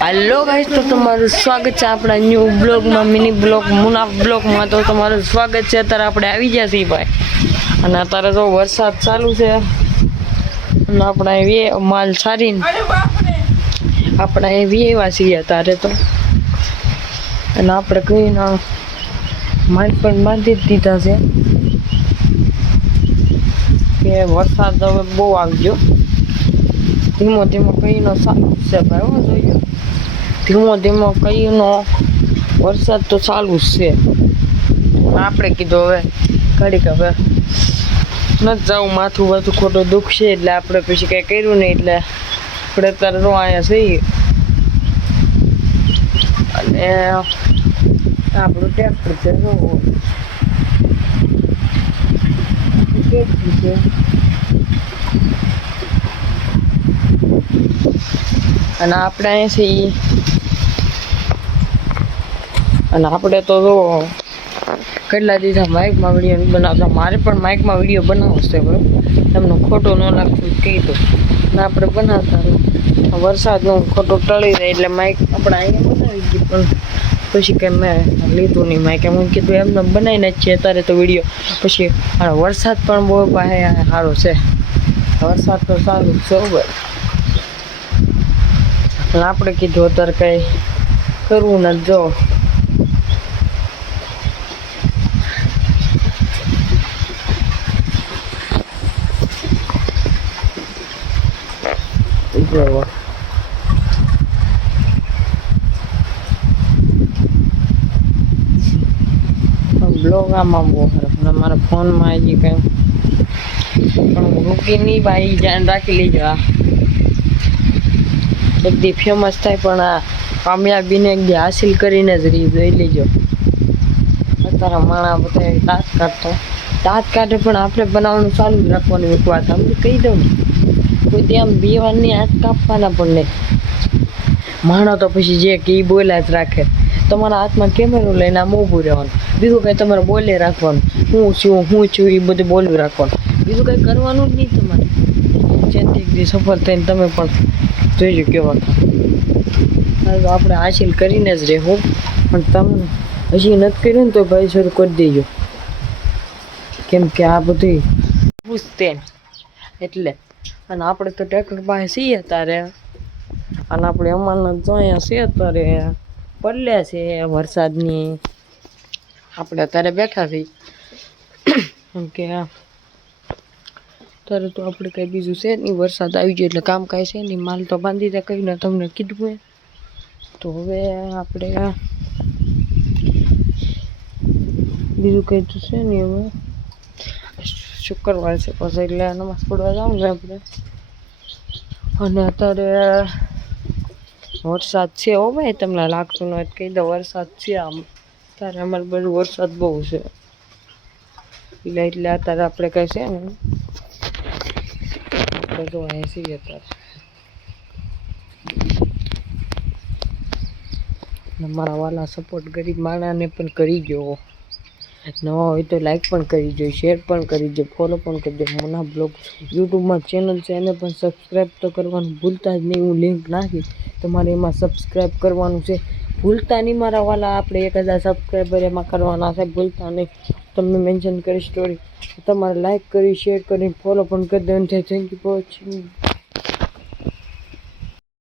Hello guys, तो તમારું સ્વાગત છે આપણા ન્યૂ બ્લોગમાં, મિની બ્લોગ મુનાફ બ્લોગમાં. તો તમારું સ્વાગત છે. અત્યારે આપણે આવી ગયા છીએ ભાઈ, અને અત્યારે તો વરસાદ ચાલુ છે અને આપણે એ માલ સારીને આપણે એવી એવા છીએ અત્યારે તો. અને આપણે કહીને માલ પણ બાંધી જ દીધા છે કે વરસાદ હવે બહુ આવી ગયો. ધીમો ધીમો કહીનો ચાલુ છે ભાઈ, હો જોઈએ. ધીમો ધીમો કઈનો વરસાદ તો ચાલુ જ છે. આપણે કીધું હવે ઘડીક હવે નથી જવું, માથું બાથું ખોટું દુખશે એટલે આપણે પછી કંઈ કર્યું નહીં. એટલે આપણે અત્યારે તો અહીંયા છીએ અને આપણું ટ્રેક્ટર છે છે અને આપણે અહીંયા છીએ. અને આપણે તો જો કેટલા દીધા માઇકમાં વિડીયો બનાવતા. મારે પણ માઇકમાં વિડીયો બનાવવો છે બરાબર, તમને ખોટું ન લાગતું કહી દો. ને આપણે બનાવતા વરસાદનું ખોટું ટળી જાય એટલે માઇક આપણે અહીંયા બનાવી ગયું, પણ પછી કંઈ મેં લીધું નહીં માઇક. એમ કીધું એમને બનાવીને જ છે અત્યારે તો વિડીયો. પછી વરસાદ પણ બહુ પાસે સારો છે, વરસાદ તો સારું જ છે બરાબર. પણ આપણે કીધું અત્યારે કંઈ કરવું નથી. જો બ્લોગ આમાં બહુ સરસ. મારા ફોનમાં હજી કંઈ પણ હું રૂકી નહીં ભાઈ, ધ્યાન રાખી લેજો. આ એક દી ફેમસ થાય પણ આ કામયાબીને એક દી હાસિલ કરીને જ રહી જોઈ લેજો. અત્યારે માણા બધા દાંત કાઢે પણ આપણે બનાવવાનું ચાલુ જ રાખવાનું. એક વાત આમ કહી દઉં ને, કોઈ ત્યાં બેવાની હાથ કાપવાના પણ નહીં. માણો તો પછી જે કે એ બોલ્યા જ રાખે. તમારા હાથમાં કેમેરો લઈને આમ ઊભું રહેવાનું, બીજું કંઈ તમારે બોલે રાખવાનું. હું છું એ બધું બોલવું રાખવાનું, બીજું કંઈ કરવાનું જ નહીં તમારે. જેથી એક દી સફળ થઈને તમે પણ જોઈજો કેવા થાય. તો આપણે હાસિલ કરીને જ રહેવું, પણ તમને હજી નથી કર્યું ને તો ભાઈ શરૂ કરી દેજો, કેમ કે આ બધું પૂછતે એટલે. અને આપણે તો ટ્રેક્ટર પાસે છીએ અત્યારે, અને આપણે અમારને જો અહીંયા છે અત્યારે પડ્યા છે વરસાદની. આપણે અત્યારે બેઠા છીએ કેમ કે અત્યારે તો આપણે કંઈ બીજું છે નહીં. વરસાદ આવી ગયો એટલે કામ કાંઈ છે નહીં. માલ તો બાંધી દે કહીને તમને કીધું. તો હવે આપણે બીજું કંઈ તો છે નહીં. હવે શુક્રવાર છે પછી એટલે નમાઝ પડવા જાઉં ને આપણે. અને અત્યારે વરસાદ છે. હો ભાઈ, તમને લાગતું ન હોય કહી દો વરસાદ છે. આમ અત્યારે અમારે બધું વરસાદ બહુ છે એટલે અત્યારે આપણે કંઈ છે ને આપણે તો અહીંયા છીએ અત્યારે. મારા વાલા સપોર્ટ ગરીબ માણાને પણ કરી ગયો. નવા હોય તો લાઈક પણ કરી જો, શેર પણ કરી જો, ફોલો પણ કરી દો. મુનાફ બ્લોગ યુટ્યુબમાં ચેનલ છે, એને પણ સબસ્ક્રાઈબ તો કરવાનું ભૂલતા જ નહીં. હું લિંક નાખીશ, તમારે એમાં સબસ્ક્રાઈબ કરવાનું છે. ભૂલતા નહીં મારા વાલા, આપણે 1000 સબસ્ક્રાઈબર એમાં કરવાના છે, ભૂલતા નહીં. તમને મેન્શન કરી સ્ટોરી, તમારે લાઈક કરી, શેર કરી, ફોલો પણ કરી દો. Thank you for watching.